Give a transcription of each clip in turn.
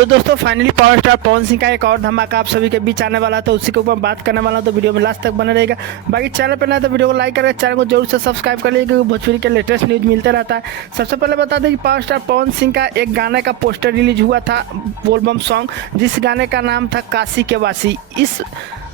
तो दोस्तों finally power star Pawan Singh का एक और धमाका आप सभी के बीच आने वाला था, उसी के ऊपर बात करने वाला, तो वीडियो में लास्ट तक बने रहेगा। बाकी चैनल पर ना तो वीडियो को लाइक करें, चैनल को जरूर से सब्सक्राइब कर लीजिए क्योंकि भोजपुरी के लेटेस्ट न्यूज मिलते रहता है। सबसे पहले बता दें कि पावर स्टार पवन सिंह का एक गाने का पोस्टर रिलीज हुआ था, बोलबम सॉन्ग, जिस गाने का नाम था काशी के वासी। इस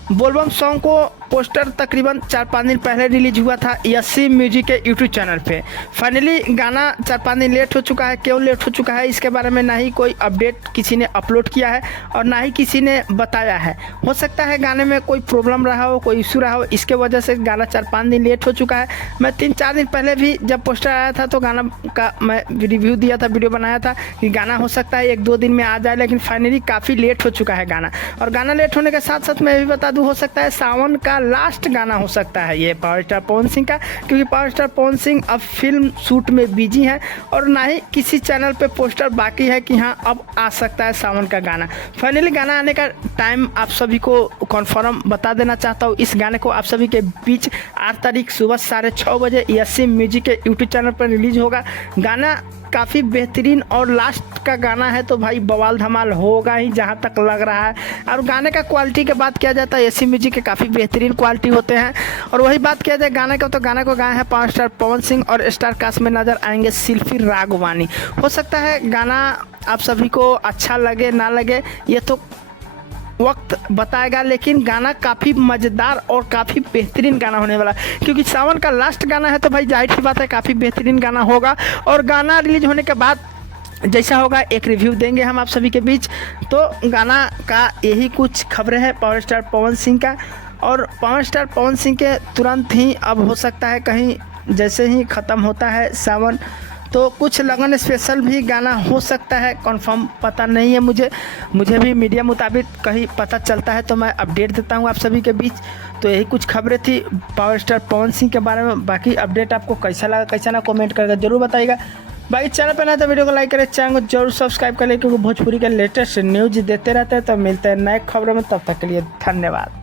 बोलबम सॉन्ग को पोस्टर तकरीबन 4-5 दिन पहले रिलीज हुआ था यसी म्यूजिक के यूट्यूब चैनल पे। फाइनली गाना 4-5 दिन लेट हो चुका है। क्यों लेट हो चुका है इसके बारे में ना ही कोई अपडेट किसी ने अपलोड किया है और ना ही किसी ने बताया है। हो सकता है गाने में कोई प्रॉब्लम रहा हो, कोई इशू रहा हो, इसके वजह से गाना 4-5 दिन लेट हो चुका है। मैं 3-4 दिन पहले भी जब पोस्टर आया था तो गाना का मैं रिव्यू दिया था, वीडियो बनाया था कि गाना हो सकता है 1-2 दिन में आ जाए, लेकिन फाइनली काफ़ी लेट हो चुका है गाना। और गाना लेट होने के साथ साथ मैं भी बता दूँ, हो सकता है सावन का लास्ट गाना हो सकता है ये पावर स्टार पवन सिंह का, क्योंकि पावर स्टार पवन सिंह अब फिल्म शूट में बिजी है और ना ही किसी चैनल पे पोस्टर बाकी है कि हाँ अब आ सकता है सावन का गाना। फाइनली गाना आने का टाइम आप सभी को कन्फर्म बता देना चाहता हूँ। इस गाने को आप सभी के बीच 8 तारीख सुबह 6:30 बजे यसी म्यूजिक के यूट्यूब चैनल पर रिलीज होगा। गाना काफ़ी बेहतरीन और लास्ट का गाना है तो भाई बवाल धमाल होगा ही जहाँ तक लग रहा है। और गाने का क्वालिटी की बात किया जाता है, एसी म्यूजिक के काफ़ी बेहतरीन क्वालिटी होते हैं। और वही बात किया जाए गाने का, तो गाने को गाए हैं पावर स्टार पवन सिंह और स्टार कास्ट में नजर आएंगे शिल्पी राघवानी। हो सकता है गाना आप सभी को अच्छा लगे ना लगे, ये तो वक्त बताएगा, लेकिन गाना काफ़ी मज़ेदार और काफ़ी बेहतरीन गाना होने वाला है। क्योंकि सावन का लास्ट गाना है तो भाई जाहिर सी बात है काफ़ी बेहतरीन गाना होगा। और गाना रिलीज होने के बाद जैसा होगा एक रिव्यू देंगे हम आप सभी के बीच। तो गाना का यही कुछ खबरें हैं पावर स्टार पवन सिंह का। और पावर स्टार पवन सिंह के तुरंत ही अब हो सकता है कहीं जैसे ही ख़त्म होता है सावन तो कुछ लगन स्पेशल भी गाना हो सकता है, कंफर्म पता नहीं है मुझे भी मीडिया मुताबिक कहीं पता चलता है तो मैं अपडेट देता हूँ आप सभी के बीच। तो यही कुछ खबरें थी पावर स्टार पवन सिंह के बारे में। बाकी अपडेट आपको कैसा लगा कैसा ना कमेंट करके जरूर बताइएगा। बाकी चैनल पर ना तो वीडियो को लाइक करें, चैनल को जरूर सब्सक्राइब करें क्योंकि भोजपुरी के लेटेस्ट न्यूज देते रहते हैं। तो मिलते हैं नए खबरों में, तब तक के लिए धन्यवाद।